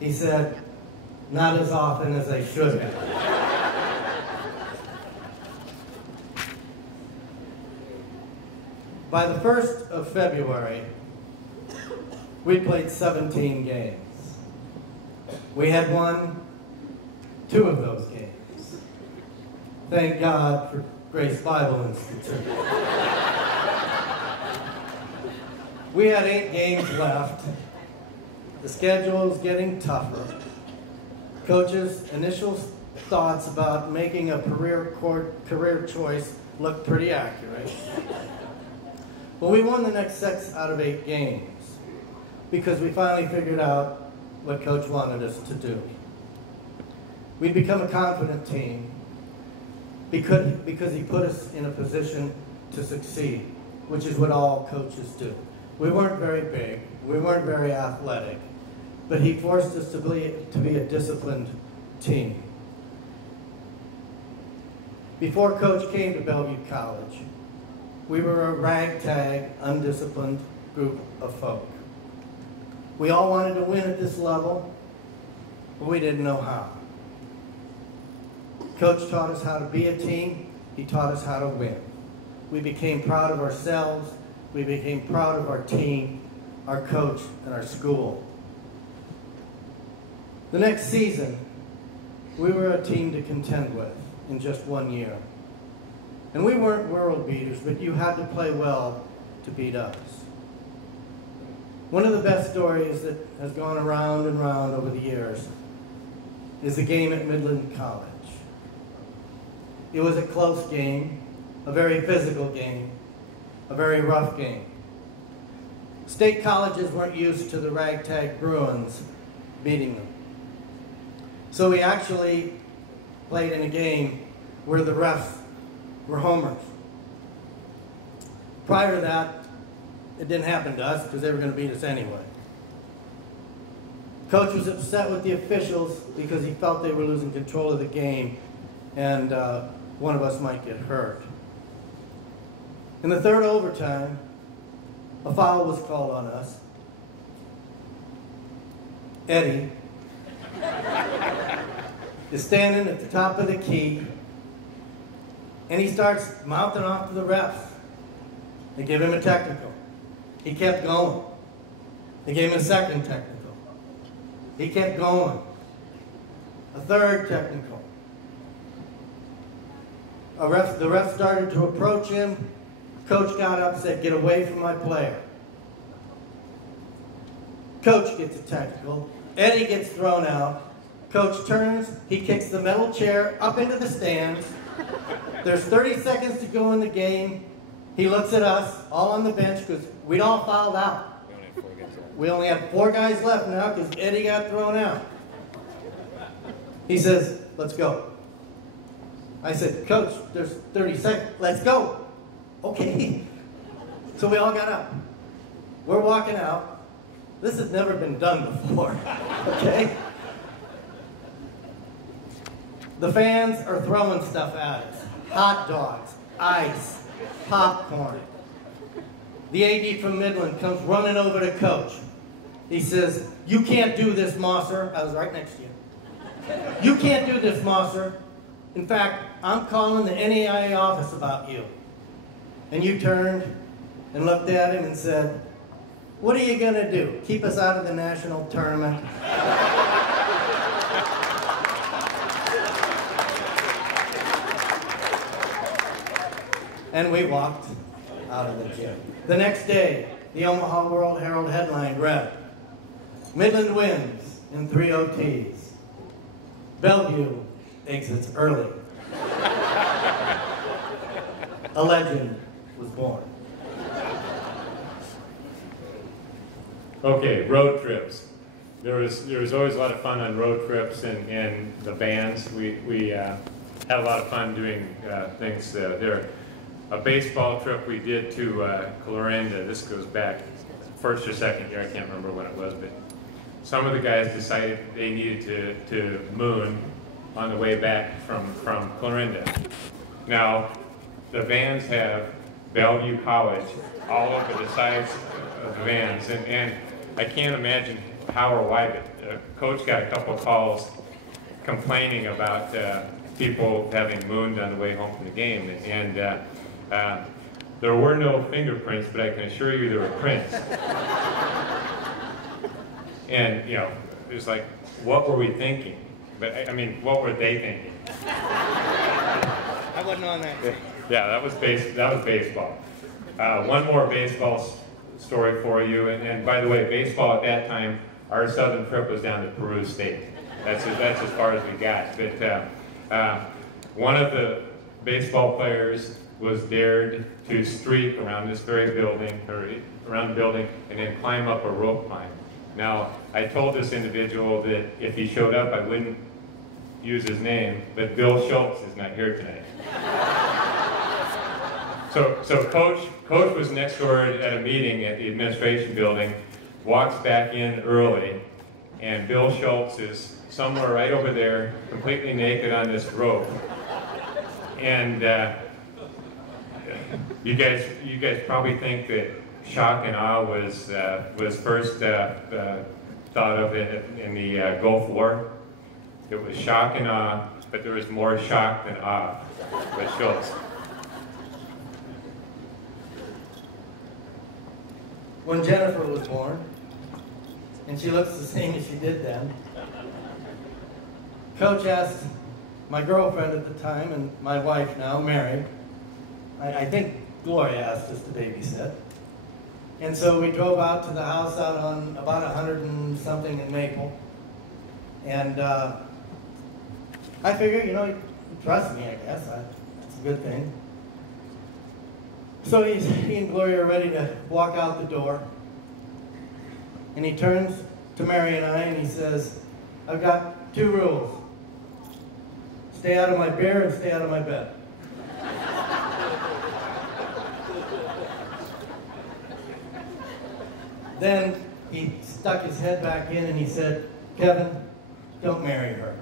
He said, not as often as I should have. By the 1st of February, we played 17 games. We had won 2 of those games. Thank God for Grace Bible Institute. We had 8 games left. The schedule was getting tougher. Coach's initial thoughts about making a career choice looked pretty accurate. But we won the next 6 out of 8 games because we finally figured out what Coach wanted us to do. We'd become a confident team because he put us in a position to succeed, which is what all coaches do. We weren't very big, we weren't very athletic, but he forced us to be a disciplined team. Before Coach came to Bellevue College, we were a ragtag, undisciplined group of folk. We all wanted to win at this level, but we didn't know how. Coach taught us how to be a team. He taught us how to win. We became proud of ourselves. We became proud of our team, our coach, and our school. The next season, we were a team to contend with in just 1 year. And we weren't world beaters, but you had to play well to beat us. One of the best stories that has gone around and round over the years is the game at Midland College. It was a close game, a very physical game, a very rough game. State colleges weren't used to the ragtag Bruins beating them. So we actually played in a game where the refs were homers. Prior to that, it didn't happen to us because they were going to beat us anyway. Coach was upset with the officials because he felt they were losing control of the game and one of us might get hurt. In the 3rd overtime, a foul was called on us. Eddie is standing at the top of the key, and he starts mouthing off to the refs. They give him a technical. He kept going. They gave him a second technical. He kept going. A third technical. The ref started to approach him. Coach got up and said, "Get away from my player." Coach gets a technical. Eddie gets thrown out. Coach turns. He kicks the metal chair up into the stands. There's 30 seconds to go in the game. He looks at us, all on the bench, because we'd all fouled out. We only have 4 guys left now because Eddie got thrown out. He says, "Let's go." I said, "Coach, there's 30 seconds. Let's go." Okay. So we all got up. We're walking out. This has never been done before. Okay? The fans are throwing stuff at us. Hot dogs, ice, popcorn. The AD from Midland comes running over to Coach. He says, "You can't do this, Mosser." I was right next to you. "You can't do this, Mosser. In fact, I'm calling the NAIA office about you." And you turned and looked at him and said, "What are you going to do? Keep us out of the national tournament?" And we walked out of the gym. The next day, the Omaha World Herald headline read, "Midland wins in 3 OTs. Bellevue exits early." A legend was born. Okay, road trips. There was always a lot of fun on road trips and the bands. We had a lot of fun doing things there. A baseball trip we did to Clarinda. This goes back 1st or 2nd year. I can't remember when it was, but some of the guys decided they needed to moon on the way back from Clarinda. Now, the vans have Bellevue College all over the sides of the vans, and I can't imagine how or why, but Coach got a couple calls complaining about people having mooned on the way home from the game, and there were no fingerprints, but I can assure you there were prints. And you know, it was like, what were we thinking? But I mean, what were they thinking? I wasn't on that. Yeah, that was baseball. One more baseball story for you, and by the way, baseball at that time, our southern trip was down to Peru State. That's as far as we got. But one of the baseball players was dared to streak around this very building, or around the building, and then climb up a rope climb. Now, I told this individual that if he showed up, I wouldn't use his name, but Bill Schultz is not here tonight. So Coach was next door at a meeting at the administration building, walks back in early, and Bill Schultz is somewhere right over there, completely naked on this rope. And you guys probably think that shock and awe was first thought of in the Gulf War. It was shock and awe, but there was more shock than awe with Schultz. When Jennifer was born, and she looks the same as she did then, Coach asked my girlfriend at the time, and my wife now, Mary, I think Gloria asked us to babysit. And so we drove out to the house out on about 100 and something in Maple. And I figured, you know, he trusts me, I guess. That's a good thing. So he and Gloria are ready to walk out the door. And he turns to Mary and I and he says, I've got 2 rules. Stay out of my beer and stay out of my bed. Then he stuck his head back in and he said, Kevin, don't marry her.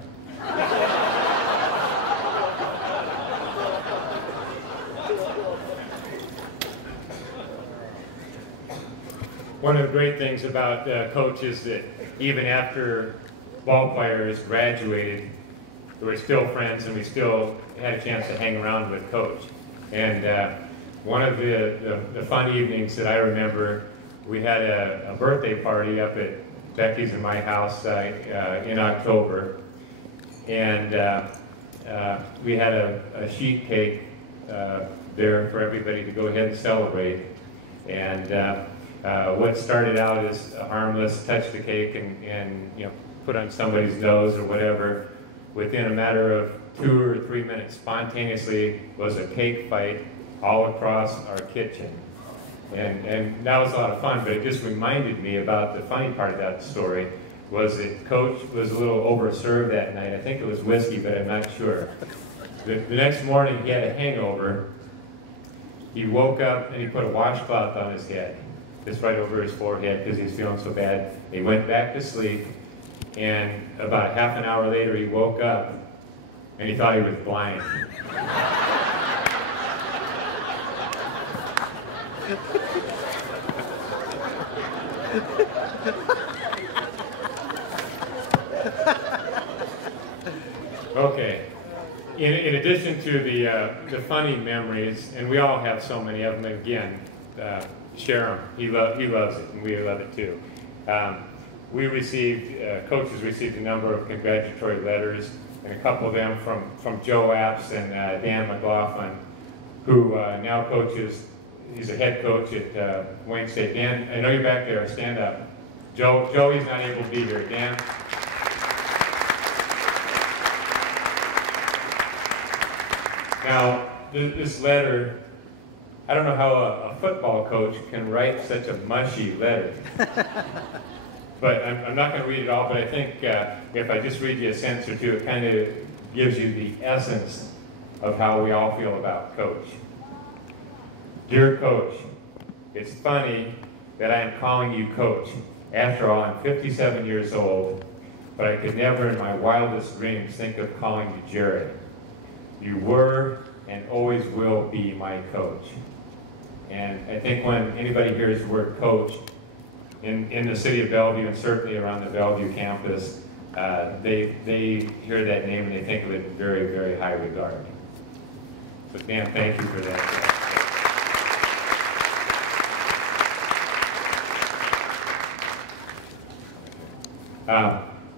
One of the great things about Coach is that even after ball players graduated, we were still friends and we still had a chance to hang around with Coach. And one of the fun evenings that I remember, we had a birthday party up at Becky's and my house in October. And we had a sheet cake there for everybody to go ahead and celebrate. And what started out as a harmless touch the cake and you know, put on somebody's nose or whatever, within a matter of 2 or 3 minutes, spontaneously was a cake fight all across our kitchen. And that was a lot of fun, but it just reminded me about the funny part of that story was that Coach was a little overserved that night. I think it was whiskey, but I'm not sure. The next morning he had a hangover. He woke up and he put a washcloth on his head, just right over his forehead because he was feeling so bad. He went back to sleep, and about half an hour later he woke up and he thought he was blind. Okay. In addition to the funny memories, and we all have so many of them, again, share them. He loves it, and we love it too. We received, coaches received a number of congratulatory letters, and a couple of them from Joe Apps and Dan McLaughlin, who now coaches. He's a head coach at Wayne State. Dan, I know you're back there. Stand up. Joey's not able to be here. Dan. Now, this letter, I don't know how a football coach can write such a mushy letter. But I'm not going to read it all, but I think if I just read you a sentence or two, it kind of gives you the essence of how we all feel about Coach. Dear Coach, it's funny that I am calling you Coach. After all, I'm 57 years old, but I could never in my wildest dreams think of calling you Jared. You were and always will be my coach. And I think when anybody hears the word coach, in the city of Bellevue and certainly around the Bellevue campus, they hear that name and they think of it in very, very high regard. So Dan, thank you for that.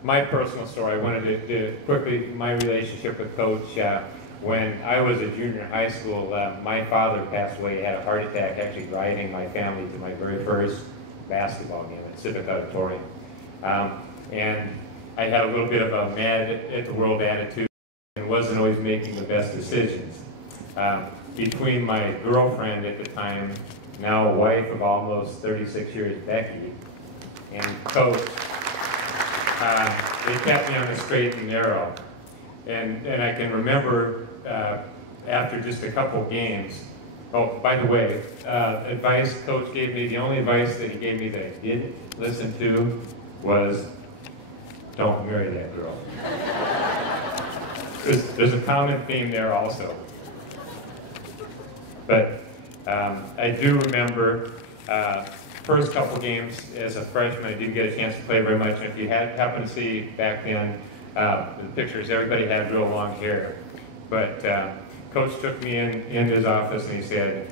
My personal story, I wanted to quickly, my relationship with Coach, when I was a junior in high school, my father passed away. He had a heart attack, actually driving my family to my very first basketball game at Civic Auditorium. And I had a little bit of a mad at the world attitude and wasn't always making the best decisions. Between my girlfriend at the time, now a wife of almost 36 years, Becky, and Coach, they kept me on the straight and narrow. And I can remember after just a couple games, oh, by the way, advice Coach gave me, the only advice that he gave me that I did listen to was, don't marry that girl. There's a common theme there also. But I do remember first couple games as a freshman, I didn't get a chance to play very much. And if you happen to see back then, the pictures, everybody had real long hair. But Coach took me in his office and he said,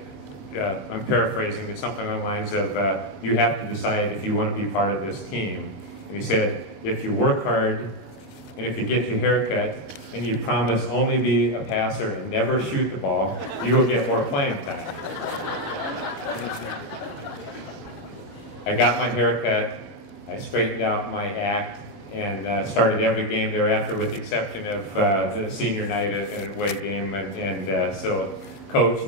I'm paraphrasing, it's something along the lines of, you have to decide if you want to be part of this team. And he said, if you work hard, and if you get your hair cut, and you promise only be a passer and never shoot the ball, you will get more playing time. I got my hair cut, I straightened out my act, and started every game thereafter with the exception of the senior night and away game. And so, Coach,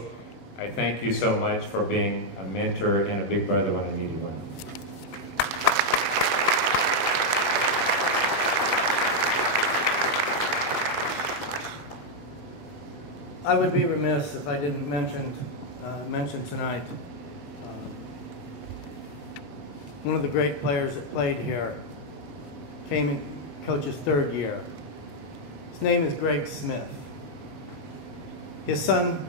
I thank you so much for being a mentor and a big brother when I needed one. I would be remiss if I didn't mention tonight one of the great players that played here, came in Coach's third year. His name is Greg Smith. His son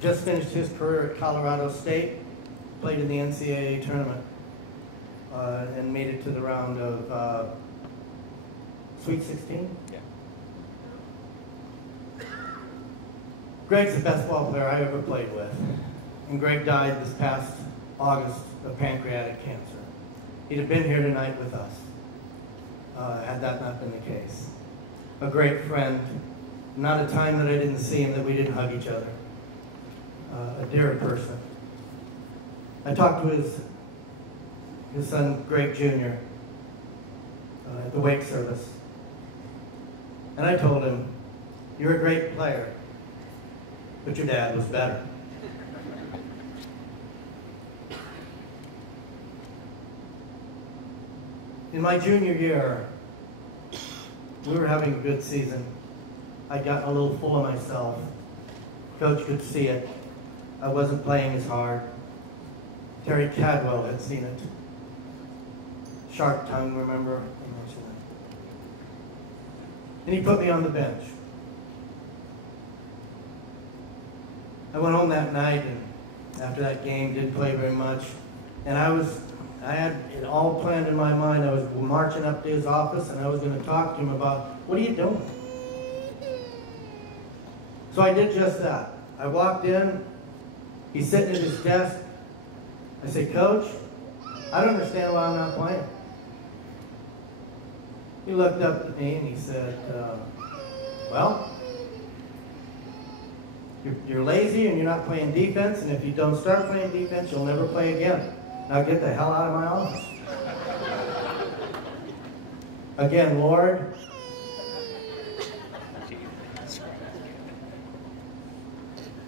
just finished his career at Colorado State, played in the NCAA tournament, and made it to the round of Sweet 16? Yeah. Greg's the best ball player I ever played with. And Greg died this past August of pancreatic cancer. He'd have been here tonight with us, had that not been the case. A great friend, not a time that I didn't see him that we didn't hug each other. A dear person. I talked to his son, Greg Jr., at the wake service. And I told him, you're a great player, but your dad was better. In my junior year, we were having a good season. I'd gotten a little full of myself. Coach could see it. I wasn't playing as hard. Terry Cadwell had seen it. Sharp tongue, remember? I mentioned that. And he put me on the bench. I went home that night, and after that game, didn't play very much. And I had it all planned in my mind. I was marching up to his office, and I was going to talk to him about, what are you doing? So I did just that. I walked in. He's sitting at his desk. I said, Coach, I don't understand why I'm not playing. He looked up at me and he said, well, you're lazy and you're not playing defense, and if you don't start playing defense, you'll never play again. Now get the hell out of my office. Again, Lord,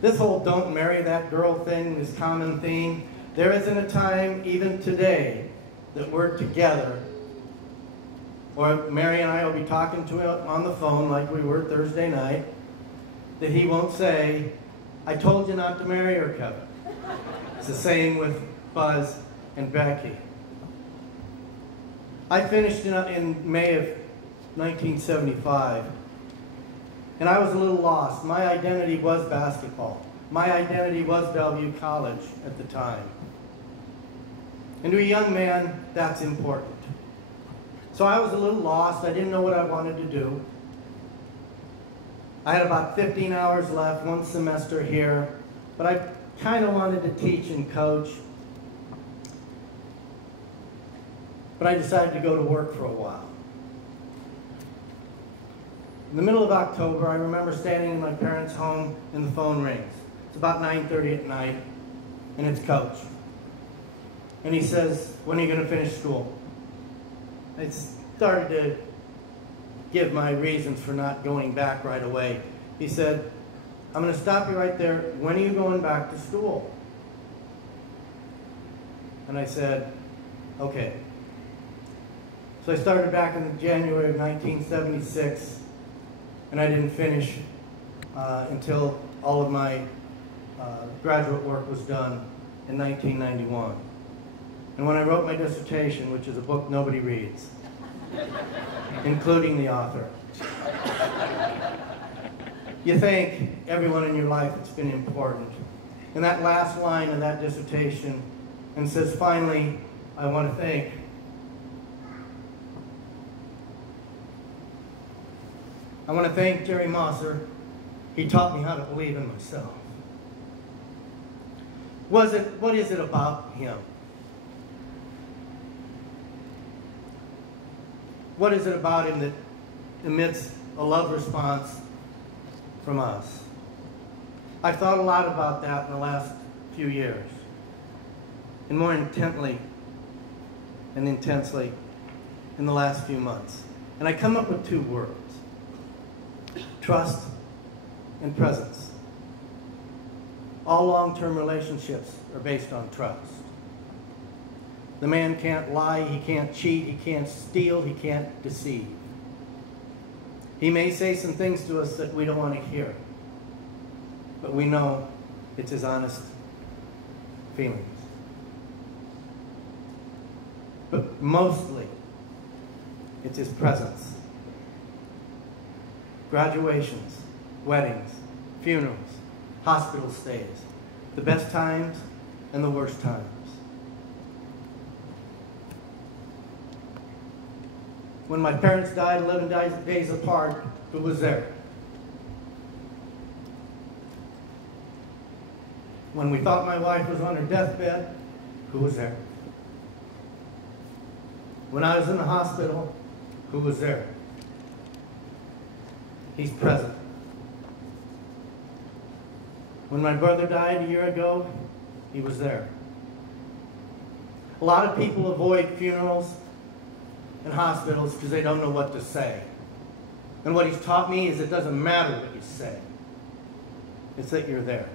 this whole don't marry that girl thing, this common theme, there isn't a time, even today, that we're together, or Mary and I will be talking to him on the phone like we were Thursday night, that he won't say, I told you not to marry her, Kevin. It's the same with Buzz and Becky. I finished in May of 1975, and I was a little lost. My identity was basketball. My identity was Bellevue College at the time. And to a young man, that's important. So I was a little lost. I didn't know what I wanted to do. I had about 15 hours left, one semester here, but I kind of wanted to teach and coach. But I decided to go to work for a while. In the middle of October, I remember standing in my parents' home and the phone rings. It's about 9:30 at night, and it's Coach. And he says, "When are you going to finish school?" I started to give my reasons for not going back right away. He said, "I'm going to stop you right there. When are you going back to school?" And I said, "Okay." So I started back in January of 1976, and I didn't finish until all of my graduate work was done in 1991. And when I wrote my dissertation, which is a book nobody reads, including the author, you thank everyone in your life that's been important. And that last line of that dissertation, and says, "Finally, I want to thank Jerry Mosser. He taught me how to believe in myself." What is it about him? What is it about him that emits a love response from us? I've thought a lot about that in the last few years, and more intently and intensely in the last few months. And I come up with two words: trust and presence. All long-term relationships are based on trust. The man can't lie, he can't cheat, he can't steal, he can't deceive. He may say some things to us that we don't want to hear, but we know it's his honest feelings. But mostly, it's his presence. Graduations, weddings, funerals, hospital stays, the best times and the worst times. When my parents died 11 days apart, who was there? When we thought my wife was on her deathbed, who was there? When I was in the hospital, who was there? He's present. When my brother died a year ago, he was there. A lot of people avoid funerals and hospitals because they don't know what to say. And what he's taught me is it doesn't matter what you say. It's that you're there.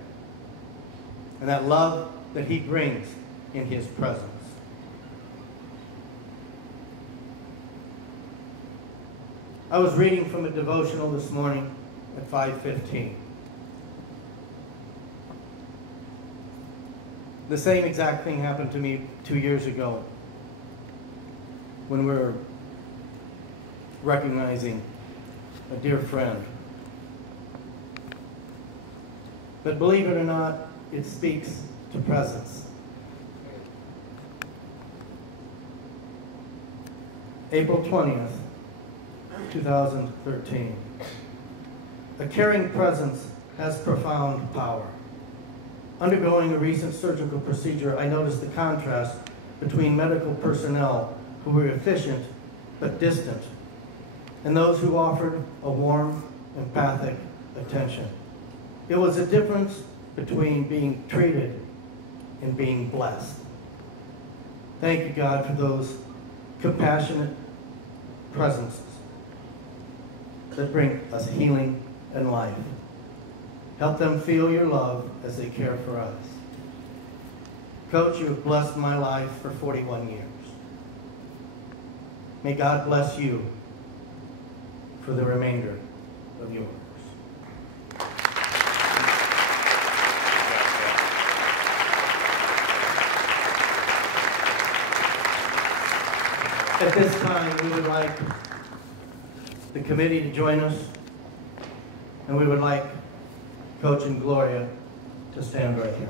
And that love that he brings in his presence. I was reading from a devotional this morning at 5:15. The same exact thing happened to me 2 years ago when we were recognizing a dear friend. But believe it or not, it speaks to presence. April 20th, 2013. A caring presence has profound power. Undergoing a recent surgical procedure, I noticed the contrast between medical personnel who were efficient but distant and those who offered a warm, empathic attention. It was a difference between being treated and being blessed. Thank you, God, for those compassionate presences that bring us healing and life. Help them feel your love as they care for us. Coach, you have blessed my life for 41 years. May God bless you for the remainder of yours. At this time, we would like the committee to join us, and we would like Coach and Gloria to stand right here.